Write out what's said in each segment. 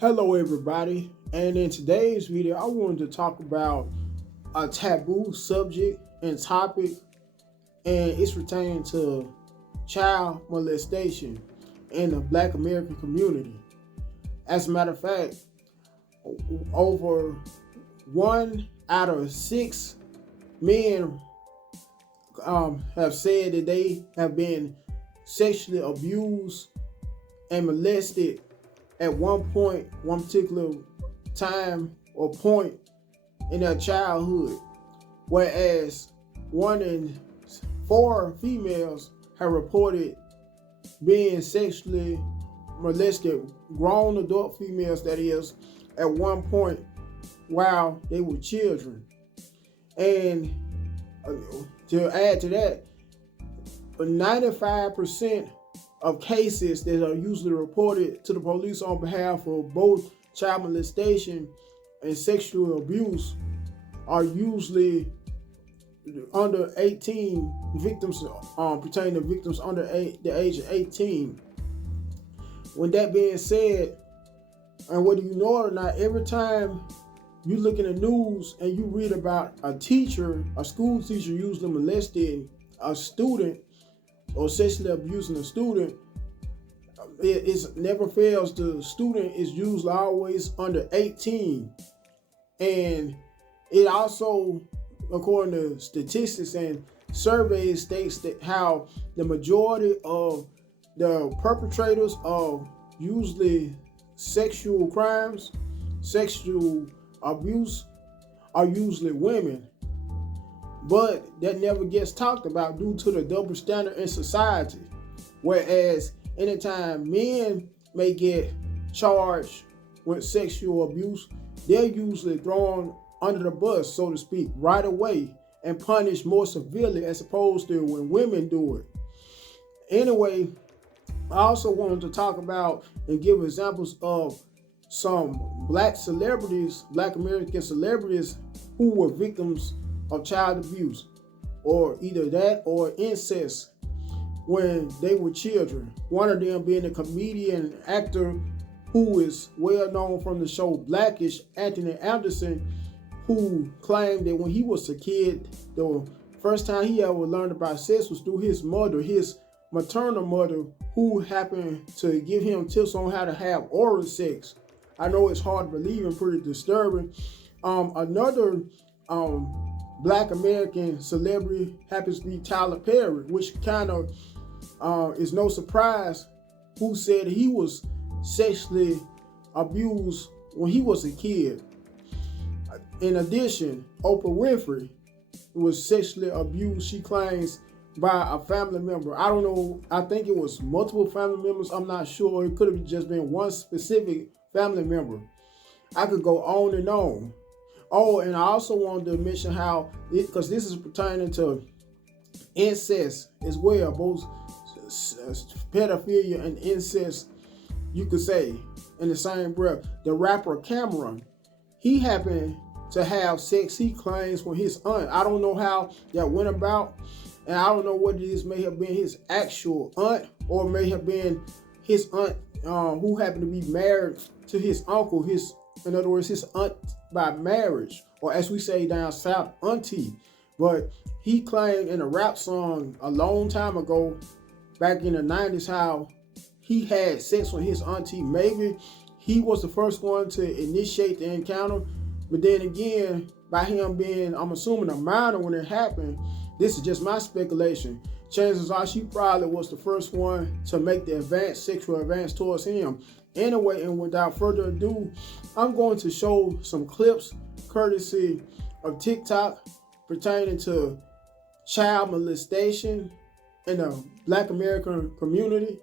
Hello everybody, and in today's video I wanted to talk about a taboo subject and topic, and it's pertaining to child molestation in the Black American community. As a matter of fact, over 1 out of 6 men have said that they have been sexually abused and molested at one point, one particular time or point in their childhood, whereas 1 in 4 females have reported being sexually molested, grown adult females that is, at one point while they were children. And to add to that, 95% of cases that are usually reported to the police on behalf of both child molestation and sexual abuse are usually under 18 victims, pertaining to victims under the age of 18. With that being said, and whether you know it or not, every time you look in the news and you read about a teacher, a school teacher usually molesting a student or sexually abusing a student, it never fails. The student is usually always under 18. And it also, according to statistics and surveys, states that how the majority of the perpetrators of usually sexual crimes, sexual abuse, are usually women. But that never gets talked about due to the double standard in society. Whereas anytime men may get charged with sexual abuse, they're usually thrown under the bus, so to speak, right away and punished more severely as opposed to when women do it. Anyway, I also wanted to talk about and give examples of some black celebrities, Black American celebrities, who were victims of child abuse, or either that or incest when they were children. One of them being a comedian and actor who is well known from the show Blackish, Anthony Anderson, who claimed that when he was a kid, the first time he ever learned about sex was through his mother, his maternal mother, who happened to give him tips on how to have oral sex. I know it's hard to believe and pretty disturbing. Another Black American celebrity happens to be Tyler Perry, which kind of is no surprise, who said he was sexually abused when he was a kid. In addition, Oprah Winfrey was sexually abused, she claims, by a family member. I don't know, I think it was multiple family members, I'm not sure. It could have just been one specific family member. I could go on and on. Oh, and I also wanted to mention how, because this is pertaining to incest as well, both pedophilia and incest, you could say, in the same breath. The rapper Cameron, he happened to have sex, he claims, with his aunt. I don't know how that went about, and I don't know whether this may have been his actual aunt or may have been his aunt who happened to be married to his uncle, in other words, his aunt by marriage, or as we say down south, auntie. But he claimed in a rap song a long time ago, back in the 90s, how he had sex with his auntie. Maybe he was the first one to initiate the encounter, but then again, by him being, I'm assuming, a minor when it happened, this is just my speculation, chances are she probably was the first one to make the sexual advance towards him. Anyway, and without further ado, I'm going to show some clips courtesy of TikTok pertaining to child molestation in the Black American community,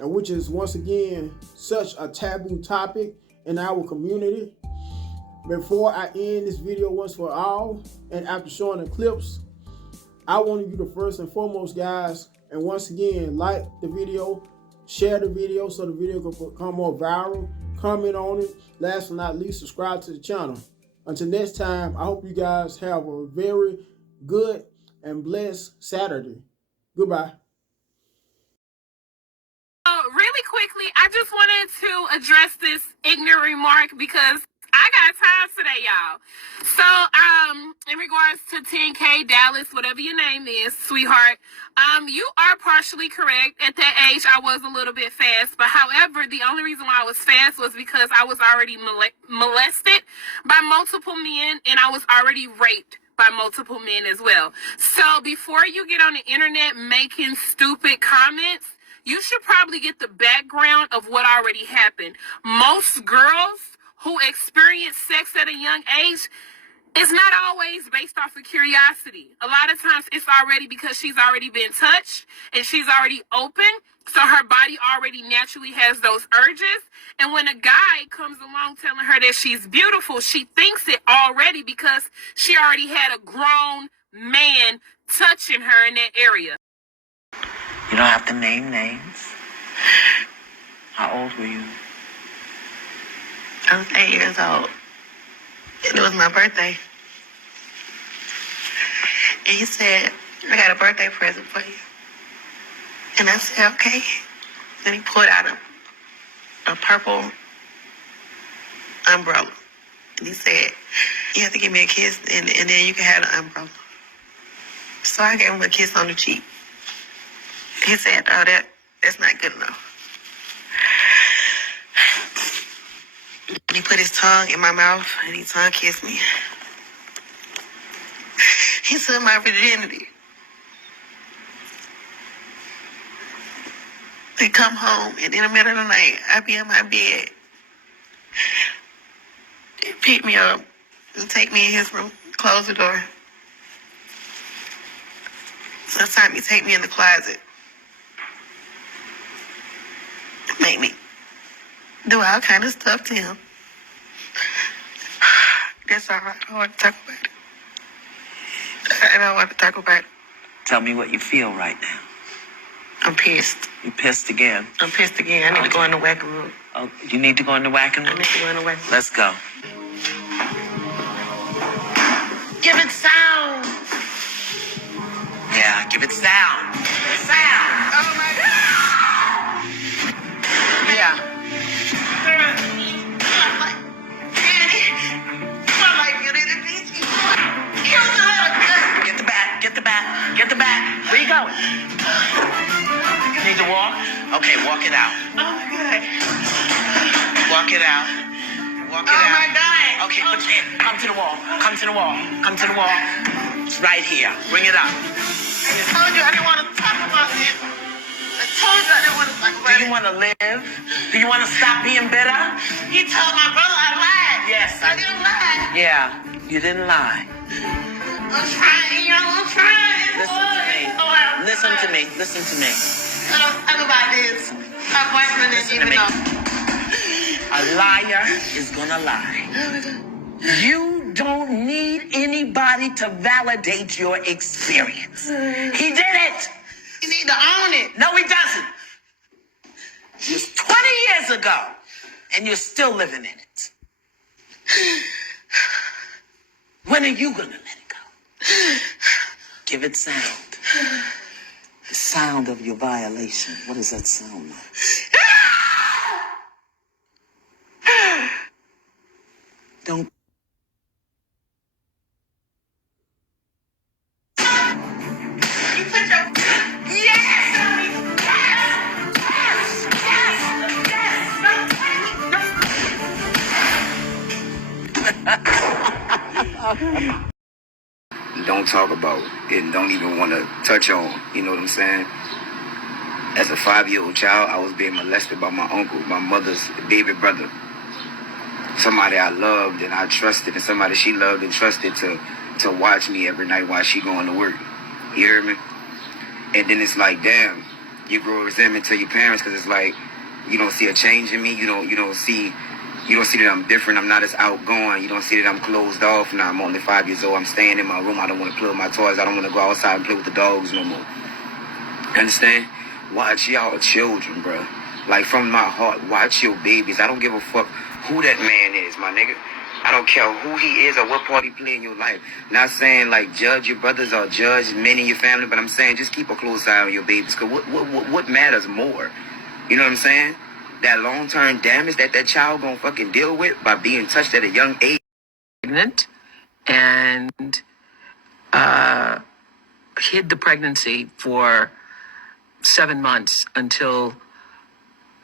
and which is once again such a taboo topic in our community. Before I end this video once for all, and after showing the clips, I want you to first and foremost, guys, and once again, like the video, share the video so the video can become more viral, comment on it, last but not least, subscribe to the channel. Until next time, I hope you guys have a very good and blessed Saturday. Goodbye. Really? really quickly, I just wanted to address this ignorant remark because I got time today, y'all. So, in regards to 10K, Dallas, whatever your name is, sweetheart, you are partially correct. At that age, I was a little bit fast. But however, the only reason why I was fast was because I was already molested by multiple men, and I was already raped by multiple men as well. So before you get on the internet making stupid comments, you should probably get the background of what already happened. Most girls who experience sex at a young age, it's not always based off of curiosity. A lot of times it's already because she's already been touched and she's already open. So her body already naturally has those urges. And when a guy comes along telling her that she's beautiful, she thinks it already because she already had a grown man touching her in that area. You don't have to name names. How old were you? I was 8 years old. And it was my birthday. And he said, I got a birthday present for you. And I said, okay. Then he pulled out a purple umbrella. And he said, you have to give me a kiss and then you can have the umbrella. So I gave him a kiss on the cheek. He said, oh, that's not good enough. He put his tongue in my mouth and he tongue kissed me. He took my virginity. He come home and in the middle of the night, I be in my bed. He pick me up and take me in his room, close the door. Sometimes he take me in the closet. Make me do all kind of stuff to him. That's all right. I don't want to talk about it. I don't want to talk about it. Tell me what you feel right now. I'm pissed. You pissed again? I'm pissed again. I need to go in the whacking room. Oh, you need to go in the whacking room? I need to go in the whacking room. Let's go. Give it sound. Yeah, give it sound. Give it sound. Oh my God. Yeah. Get the bat. Get the bat. Get the bat. Where you going? You need to walk? Okay, walk it out. Oh my God. Walk it out. Walk it Oh out. my God. Okay, come to the wall. Come to the wall. Come to the wall. It's right here. Bring it up. I told you I didn't want to talk about this. I told you I didn't want to talk about it. Do you want to live? Do you want to stop being bitter? He told my brother I lied. Yes. I didn't lie. Yeah, you didn't lie. I'm trying, y'all. I'm trying. Listen to me. Listen to me. Listen to me. Talk about this. My boyfriend didn't even know. A liar is gonna lie. You don't need anybody to validate your experience. He did it. You need to own it. No, he doesn't. It's 20 years ago, and you're still living in it. When are you gonna let it go? Give it sound. The sound of your violation. What does that sound like? Don't. You put your... Yes! Don't talk about and don't even want to touch on, you know what I'm saying? As a 5-year-old child, I was being molested by my uncle, my mother's baby brother. Somebody I loved and I trusted, and somebody she loved and trusted to watch me every night while she going to work. You hear me? And then it's like, damn, you grow resentment to your parents because it's like, you don't see a change in me. You don't see that I'm different. I'm not as outgoing. You don't see that I'm closed off now. I'm only 5 years old. I'm staying in my room. I don't want to play with my toys. I don't want to go outside and play with the dogs no more. Understand? Watch y'all children, bro. Like, from my heart, watch your babies. I don't give a fuck who that man is, my nigga. I don't care who he is or what part he play in your life. Not saying, like, judge your brothers or judge men in your family, but I'm saying just keep a close eye on your babies. Because what matters more? You know what I'm saying? That long-term damage that child gonna fucking deal with by being touched at a young age. Pregnant and hid the pregnancy for 7 months until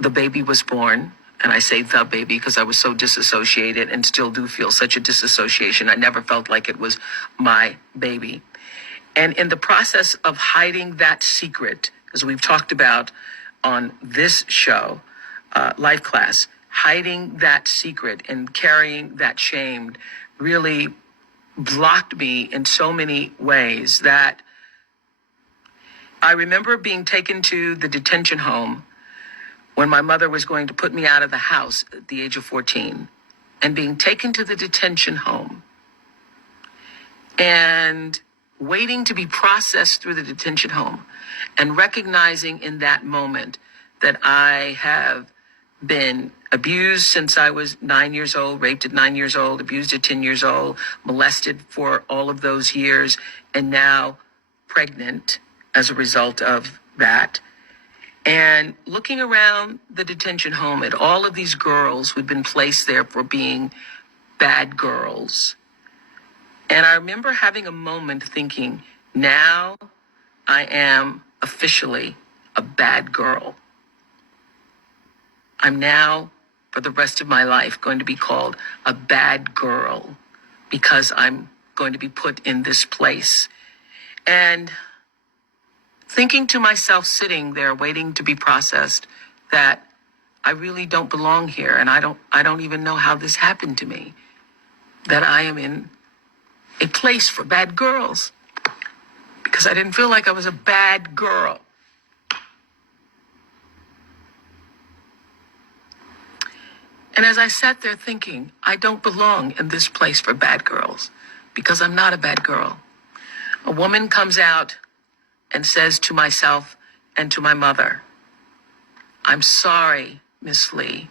the baby was born. And I say the baby because I was so disassociated and still do feel such a disassociation. I never felt like it was my baby. And in the process of hiding that secret, as we've talked about on this show, Life Class, hiding that secret and carrying that shame really blocked me in so many ways that I remember being taken to the detention home when my mother was going to put me out of the house at the age of 14, and being taken to the detention home and waiting to be processed through the detention home and recognizing in that moment that I have been abused since I was 9 years old, raped at 9 years old, abused at 10 years old, molested for all of those years, and now pregnant as a result of that. And looking around the detention home at all of these girls who'd been placed there for being bad girls. And I remember having a moment thinking, now I am officially a bad girl. I'm now, for the rest of my life, going to be called a bad girl because I'm going to be put in this place. And thinking to myself, sitting there waiting to be processed, that I really don't belong here, and I don't even know how this happened to me, that I am in a place for bad girls because I didn't feel like I was a bad girl. And as I sat there thinking, I don't belong in this place for bad girls because I'm not a bad girl, a woman comes out and says to myself and to my mother, I'm sorry, Miss Lee,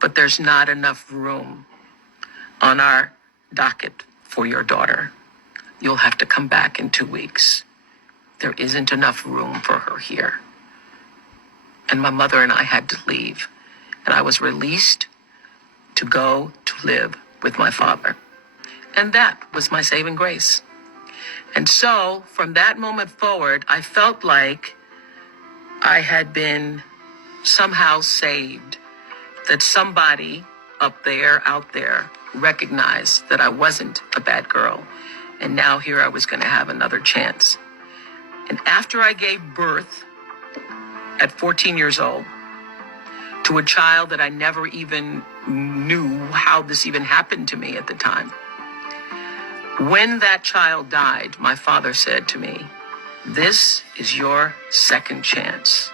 but there's not enough room on our docket for your daughter. You'll have to come back in 2 weeks. There isn't enough room for her here. And my mother and I had to leave. And I was released to go to live with my father. And that was my saving grace. And so from that moment forward, I felt like I had been somehow saved, that somebody up there, out there, recognized that I wasn't a bad girl. And now here I was going to have another chance. And after I gave birth at 14 years old to a child that I never even knew how this even happened to me at the time, when that child died, my father said to me, this is your second chance.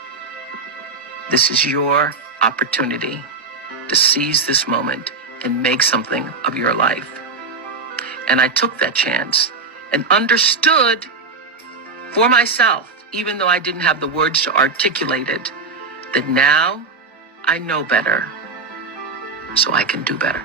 This is your opportunity to seize this moment and make something of your life. And I took that chance and understood for myself, even though I didn't have the words to articulate it, that now I know better, so I can do better.